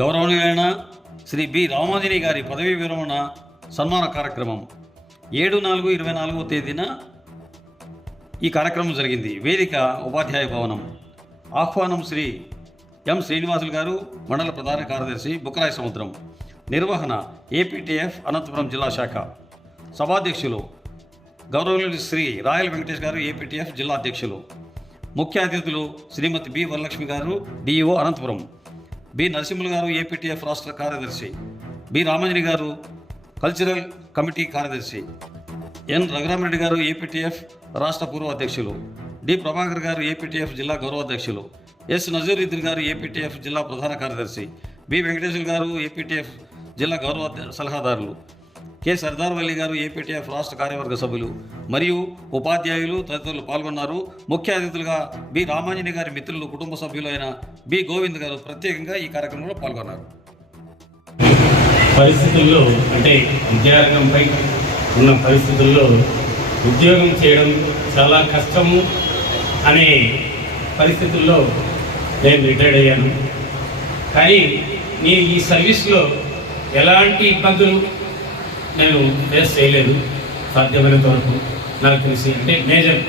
గౌరవనీయులైన శ్రీ బి రామాంజనేయ గారి పదవీ విరమణ సన్మాన కార్యక్రమం 7/4/24 తేదీన ఈ కార్యక్రమం జరిగింది. వేదిక ఉపాధ్యాయ భవనం. ఆహ్వానం శ్రీ ఎం శ్రీనివాసులు గారు, మండల ప్రధాన కార్యదర్శి, బుక్కరాయ సముద్రం. నిర్వహణ ఏపీటీఎఫ్ అనంతపురం జిల్లా శాఖ. సభాధ్యక్షులు గౌరవనీయులు శ్రీ రాయల్ వెంకటేష్ గారు, ఏపీటీఎఫ్ జిల్లా అధ్యక్షులు. ముఖ్య అతిథులు శ్రీమతి బి వరలక్ష్మి గారు, డిఈఓ అనంతపురం. బి నరసింహులు గారు, ఏపీటీఎఫ్ రాష్ట్ర కార్యదర్శి. బి రామాంజనేయ గారు, కల్చరల్ కమిటీ కార్యదర్శి. ఎన్ రఘురామరెడ్డి గారు, ఏపీటీఎఫ్ రాష్ట్ర పూర్వ అధ్యక్షులు. డి ప్రభాకర్ గారు, ఏపీటీఎఫ్ జిల్లా గౌరవాధ్యక్షులు. ఎస్ నజరుద్దీన్ గారు, ఏపీటీఎఫ్ జిల్లా ప్రధాన కార్యదర్శి. బి వెంకటేశ్వర గారు, ఏపీటీఎఫ్ జిల్లా గౌరవ సలహాదారులు. కె సర్దార్ వల్లి గారు, ఏపీటీఎఫ్ రాష్ట్ర కార్యవర్గ సభ్యులు మరియు ఉపాధ్యాయులు తదితరులు పాల్గొన్నారు. ముఖ్య అతిథులుగా బి రామాంజనేయ గారి మిత్రులు, కుటుంబ సభ్యులు అయిన బి గోవింద్ గారు ప్రత్యేకంగా ఈ కార్యక్రమంలో పాల్గొన్నారు. పరిస్థితుల్లో అంటే విద్యారంగంపై ఉన్న పరిస్థితుల్లో ఉద్యోగం చేయడం చాలా కష్టము అనే పరిస్థితుల్లో నేను రిటైర్డ్ అయ్యాను. కానీ నేను ఈ సర్వీస్లో ఎలాంటి ఇబ్బందులు నేను ఫేస్ చేయలేదు. సాధ్యమైనంత వరకు నాకు తెలిసి అంటే మేజర్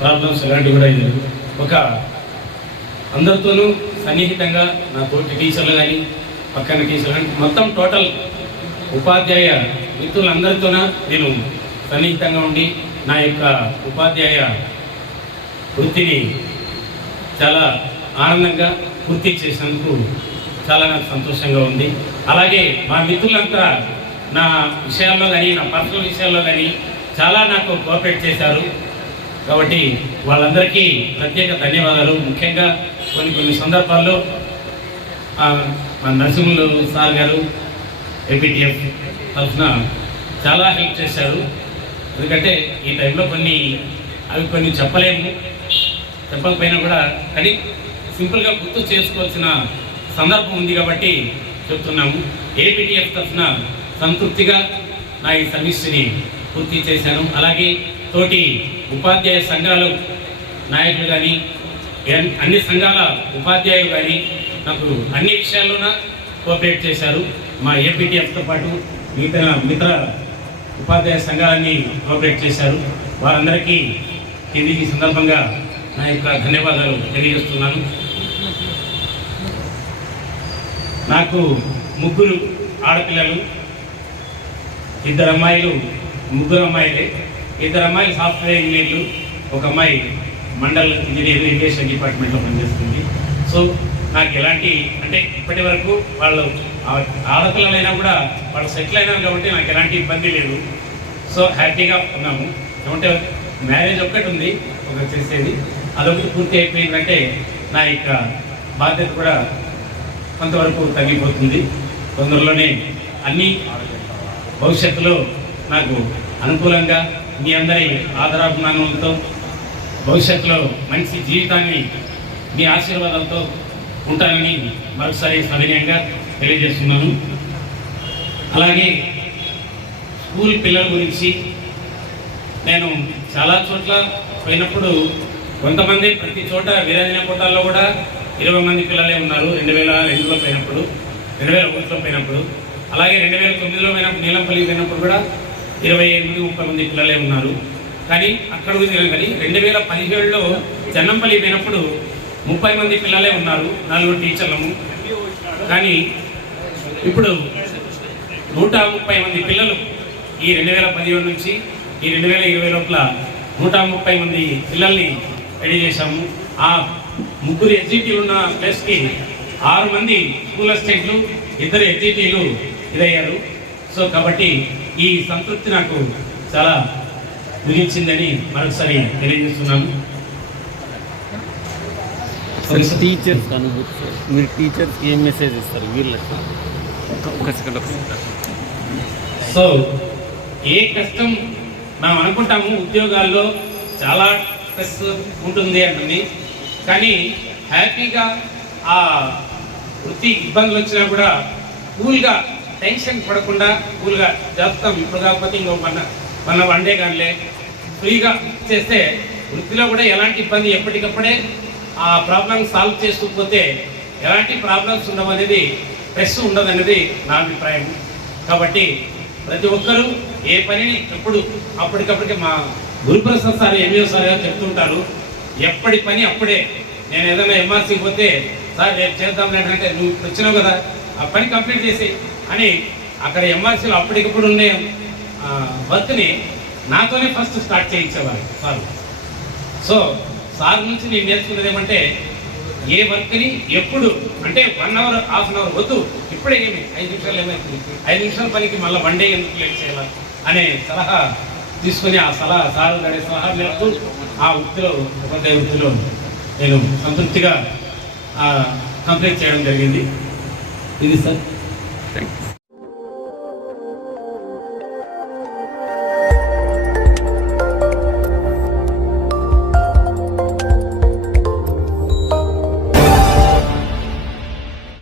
ప్రాబ్లమ్స్ ఎలాంటివి కూడా లేదు. ఒక అందరితోనూ సన్నిహితంగా నా తోటి టీచర్లు కానీ, పక్కన టీచర్లు కానీ, మొత్తం టోటల్ ఉపాధ్యాయ మిత్రులందరితోన నేను సన్నిహితంగా ఉండి నా యొక్క ఉపాధ్యాయ వృత్తిని చాలా ఆనందంగా పూర్తి చేసినందుకు చాలా నాకు సంతోషంగా ఉంది. అలాగే మా మిత్రులంతా నా విషయాల్లో కానీ, నా పర్సనల్ విషయాల్లో కానీ చాలా నాకు కోఆపరేట్ చేశారు. కాబట్టి వాళ్ళందరికీ ప్రత్యేక ధన్యవాదాలు. ముఖ్యంగా కొన్ని సందర్భాల్లో మా నరసింహులు సార్ గారు ఏపీటీఎఫ్ తరఫున చాలా హెల్ప్ చేశారు. ఎందుకంటే ఈ టైంలో కొన్ని చెప్పలేము, చెప్పకపోయినా కూడా కానీ సింపుల్గా గుర్తు చేసుకోవాల్సిన సందర్భం ఉంది కాబట్టి చెప్తున్నాము. ఏపీటీఎఫ్ తరఫున సంతృప్తిగా నా ఈ సర్వీస్ని పూర్తి చేశాను. అలాగే తోటి ఉపాధ్యాయ సంఘాలు నాయకులు కానీ, అన్ని సంఘాల ఉపాధ్యాయులు కానీ నాకు అన్ని విషయాల్లోన కోఆపరేట్ చేశారు. మా ఏపీటీఎఫ్తో పాటు మిగతా ఉపాధ్యాయ సంఘాలన్నీ కోఆపరేట్ చేశారు. వారందరికీ ఈ సందర్భంగా నా యొక్క ధన్యవాదాలు తెలియజేస్తున్నాను. నాకు 3 ఆడపిల్లలు, 2 అమ్మాయిలు, 3 అమ్మాయిలే. 2 అమ్మాయిలు సాఫ్ట్వేర్ ఇంజనీర్లు, 1 అమ్మాయి మండల్ ఇంజనీర్ ఇరిగేషన్ డిపార్ట్మెంట్లో పనిచేస్తుంది. సో నాకు ఎలాంటి అంటే ఇప్పటి వరకు వాళ్ళు ఆడపిల్లలైనా కూడా వాళ్ళు సెటిల్ అయినారు కాబట్టి నాకు ఎలాంటి ఇబ్బంది లేదు. సో హ్యాపీగా ఉన్నాము. ఏమంటే మ్యారేజ్ ఒక్కటి ఉంది, ఒకటి చేసేది, అదొకటి పూర్తి అయిపోయిందంటే నా యొక్క బాధ్యత కూడా కొంతవరకు తగ్గిపోతుంది. తొందరలోనే అన్ని భవిష్యత్తులో నాకు అనుకూలంగా మీ అందరి ఆదరాభిమానంతో భవిష్యత్తులో మంచి జీవితాన్ని మీ ఆశీర్వాదాలతో ఉంటానని మరొకసారి సవినయంగా తెలియజేస్తున్నాను. అలాగే స్కూల్ పిల్లల గురించి నేను చాలా చోట్ల పోయినప్పుడు కొంతమంది ప్రతి చోట వీరాంజనేయ కోటాల్లో కూడా 20 మంది పిల్లలే ఉన్నారు. 2002లో పోయినప్పుడు, 2001లో పోయినప్పుడు, అలాగే 2009లో పోయినప్పుడు నీలంపల్లి పోయినప్పుడు కూడా 28-30 మంది పిల్లలే ఉన్నారు. కానీ అక్కడ కూడా కానీ 2017లో జన్నంపల్లి పోయినప్పుడు 30 మంది పిల్లలే ఉన్నారు, 4 టీచర్లము. కానీ ఇప్పుడు 130 మంది పిల్లలు ఈ 2017 నుంచి ఈ 2020 లోపల 130 మంది పిల్లల్ని రెడీ చేశాము. ఆ 3 ఎగ్జిక్యూటివ్ ఉన్న ప్లేస్కి 6 మంది స్కూల్ అసిస్టెంట్లు, 2 ఎగ్జిక్యూటివ్లు ఇదయ్యారు. సో కాబట్టి ఈ సంతృప్తి నాకు చాలా మిగిల్చిందని మరొకసారి తెలియజేస్తున్నాను. టీచర్స్ మీరు టీచర్స్కి ఏం మెసేజ్ ఇస్తారు వీళ్ళకి? ఒక సెకండ్. సో ఏ కష్టం మనం అనుకుంటాము ఉద్యోగాల్లో చాలా స్ట్రెస్ ఉంటుంది అంటుంది, కానీ హ్యాపీగా ఆ వృత్తి ఇబ్బందులు వచ్చినా కూడా కూల్గా టెన్షన్ పడకుండా కూల్గా చేస్తాం. ఇప్పుడు కాకపోతే ఇంకో మన వన్ డే కానిలే ఫ్రీగా చేస్తే వృత్తిలో కూడా ఎలాంటి ఇబ్బంది ఎప్పటికప్పుడే ఆ ప్రాబ్లమ్ సాల్వ్ చేసుకోకపోతే ఎలాంటి ప్రాబ్లమ్స్ ఉండవనేది, స్ట్రెస్ ఉండదనేది నా అభిప్రాయం. కాబట్టి ప్రతి ఒక్కరూ ఏ పనిని ఎప్పుడు అప్పటికప్పటికి మా గురుప్రసాద్ సార్ ఎంఈఓ సార్ గారు చెప్తుంటారు, ఎప్పటి పని అప్పుడే. నేను ఏదైనా ఎంఆర్సీ పోతే సార్ రేపు చేద్దాం అంటే నువ్వు ఇప్పుడు వచ్చినావు కదా ఆ పని కంప్లీట్ చేసి అని అక్కడ ఎంఆర్సీలో అప్పటికప్పుడు ఉండే వర్క్ని నాతోనే ఫస్ట్ స్టార్ట్ చేయించేవారు సార్. సో సార్ నుంచి నేను నేర్చుకున్నది ఏమంటే ఏ వర్క్ని ఎప్పుడు అంటే 1 అవర్ హాఫ్ అన్ అవర్ వద్దు, ఇప్పుడే ఏమి 5 నిమిషాలు ఏమవుతుంది, 5 నిమిషాల పనికి మళ్ళీ 1 డే ఎందుకు లేట్ చేయాలి అనే సలహా తీసుకుని ఆ సార్ గడే సలహా మేరకు ఆ వృత్తిలో ఉపాధ్యాయ వృత్తిలో నేను సంతృప్తిగా కంప్లీట్ చేయడం జరిగింది. ఇది సార్. Thank you.